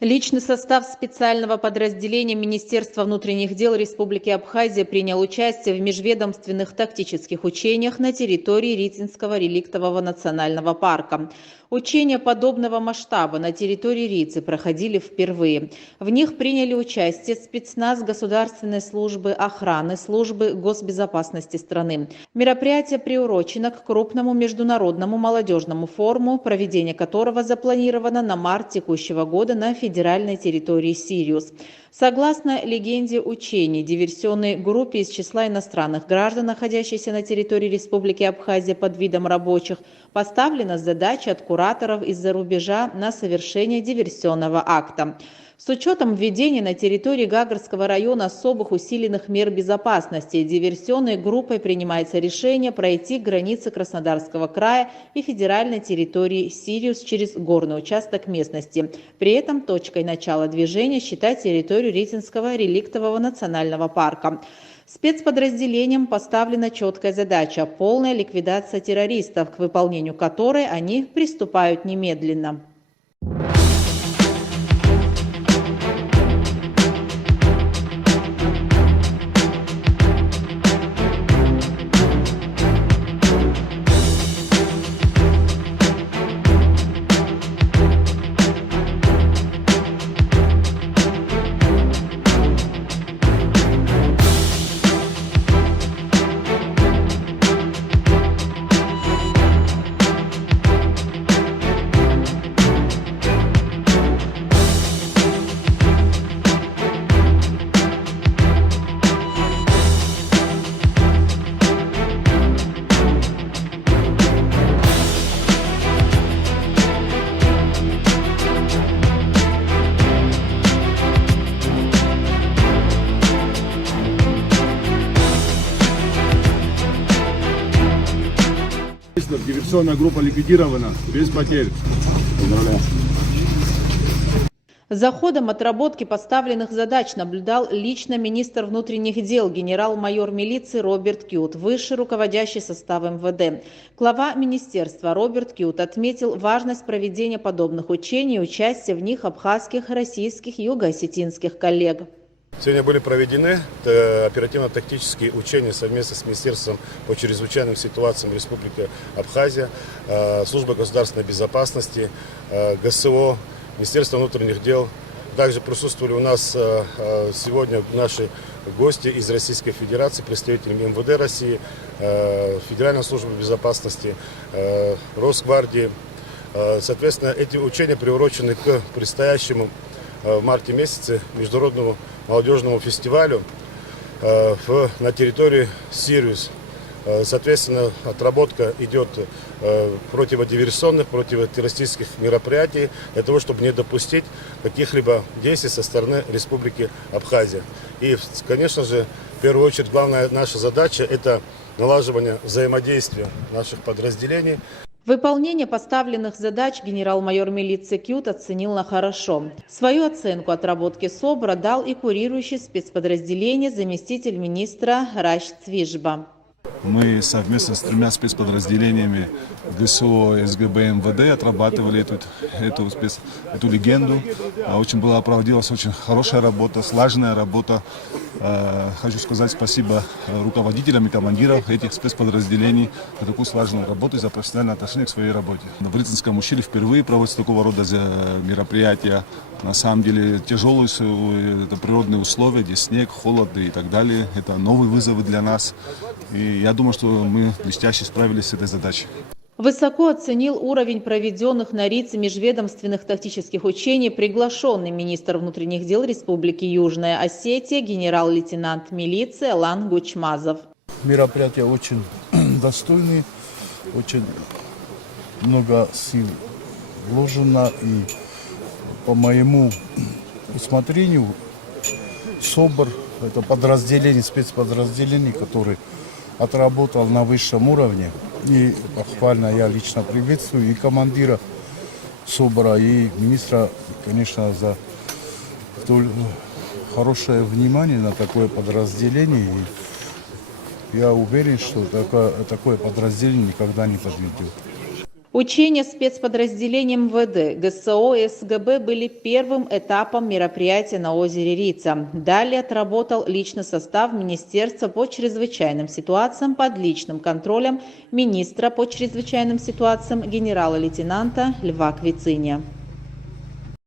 Личный состав специального подразделения Министерства внутренних дел Республики Абхазия принял участие в межведомственных тактических учениях на территории Рицинского реликтового национального парка. Учения подобного масштаба на территории Рицы проходили впервые. В них приняли участие спецназ Государственной службы охраны, службы госбезопасности страны. Мероприятие приурочено к крупному международному молодежному форуму, проведение которого запланировано на март текущего года на федеральной территории Сириус. Согласно легенде учений, диверсионной группе из числа иностранных граждан, находящейся на территории Республики Абхазия под видом рабочих, поставлена задача от кураторов из-за рубежа на совершение диверсионного акта. С учетом введения на территории Гагарского района особых усиленных мер безопасности, диверсионной группой принимается решение пройти границы Краснодарского края и федеральной территории Сириус через горный участок местности. При этом точкой начала движения считать территорию Рицинского реликтового национального парка. Спецподразделениям поставлена четкая задача – полная ликвидация террористов, к выполнению которой они приступают немедленно. Диверсионная группа ликвидирована без потерь. Поздравляю. За ходом отработки поставленных задач наблюдал лично министр внутренних дел генерал-майор милиции Роберт Кют, высший руководящий состав МВД. Глава министерства Роберт Кют отметил важность проведения подобных учений и участия в них абхазских, российских и юго-осетинских коллег. Сегодня были проведены оперативно-тактические учения совместно с Министерством по чрезвычайным ситуациям Республики Абхазия, Службой государственной безопасности, ГСО, Министерство внутренних дел. Также присутствовали у нас сегодня наши гости из Российской Федерации, представители МВД России, Федеральной службы безопасности, Росгвардии. Соответственно, эти учения приурочены к предстоящему в марте месяце международному молодежному фестивалю на территории Сириус. Соответственно, отработка идет противодиверсионных, противотеррористических мероприятий для того, чтобы не допустить каких-либо действий со стороны Республики Абхазия. И, конечно же, в первую очередь, главная наша задача – это налаживание взаимодействия наших подразделений. Выполнение поставленных задач генерал-майор милиции Кют оценил на хорошо. Свою оценку отработки СОБРа дал и курирующий спецподразделение заместитель министра Раш Цвижба. Мы совместно с 3 спецподразделениями ГСО, СГБ, МВД отрабатывали эту легенду. Очень была проводилась очень хорошая работа, слаженная работа. Хочу сказать спасибо руководителям и командирам этих спецподразделений за такую слаженную работу и за профессиональное отношение к своей работе. В Рицинском ущелье впервые проводятся такого рода мероприятия. На самом деле тяжелые это природные условия, где снег, холод и так далее. Это новые вызовы для нас. И я думаю, что мы блестяще справились с этой задачей. Высоко оценил уровень проведенных на Рице межведомственных тактических учений приглашенный министр внутренних дел Республики Южная Осетия генерал-лейтенант милиции Алан Гучмазов. Мероприятия очень достойные, очень много сил вложено, и по моему усмотрению СОБР – это подразделение, спецподразделение, которое отработал на высшем уровне. И похвально я лично приветствую и командира СОБРа, и министра, конечно, за столь хорошее внимание на такое подразделение. И я уверен, что такое подразделение никогда не подведет. Учения спецподразделением МВД, ГСО и СГБ были первым этапом мероприятия на озере Рица. Далее отработал личный состав Министерства по чрезвычайным ситуациям под личным контролем министра по чрезвычайным ситуациям генерала-лейтенанта Льва Квициня.